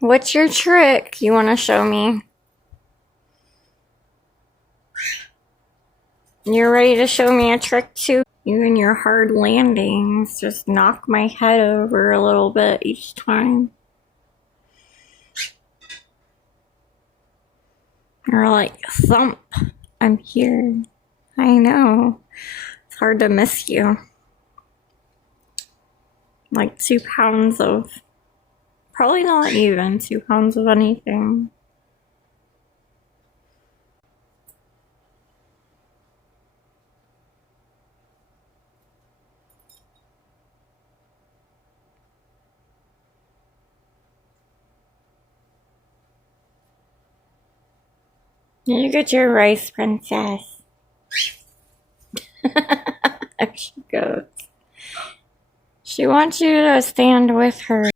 What's your trick you want to show me? You're ready to show me a trick too? You and your hard landings just knock my head over a little bit each time. You're like, thump, I'm here. I know. It's hard to miss you. Like 2 pounds of, probably not even 2 pounds of anything. You get your rice, princess. There she goes. She wants you to stand with her.